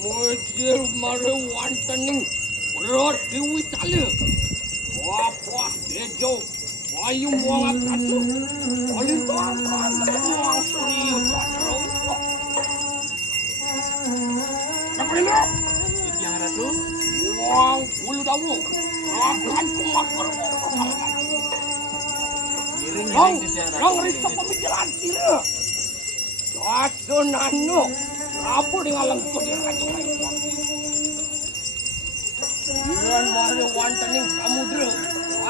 Mujir mare wantaning berat diwi tali. Wah bejo. Wayu muang kasu. Oleh tuan muang serius terus. Apa ini? Yang Ratu, Muang bulu dawu. Akan kumakar Rong risa pemikiran tira. Aduh nano. Apa dengan lengkap dia kacau kayu kuaki. Iran mari wantaning samudra.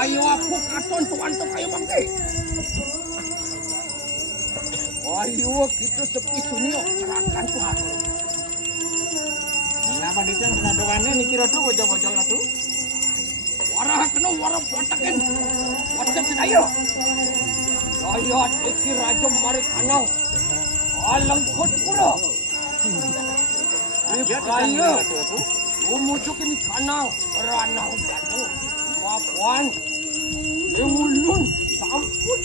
Ayo aku katon tuan tu kayu bangke. Ayo kita sepi sunyo serahkan Tuhan. kenapa ditan penadoannya niki Ratu bojo-bojo Ratu? Warah kena warah patakin. Wajib sedaya. Daya dikir raja mari kanang. Alangkot pula. Raya. Umujukin kanang. Ranang jatuh. Wapuan. Leulun. Sampun.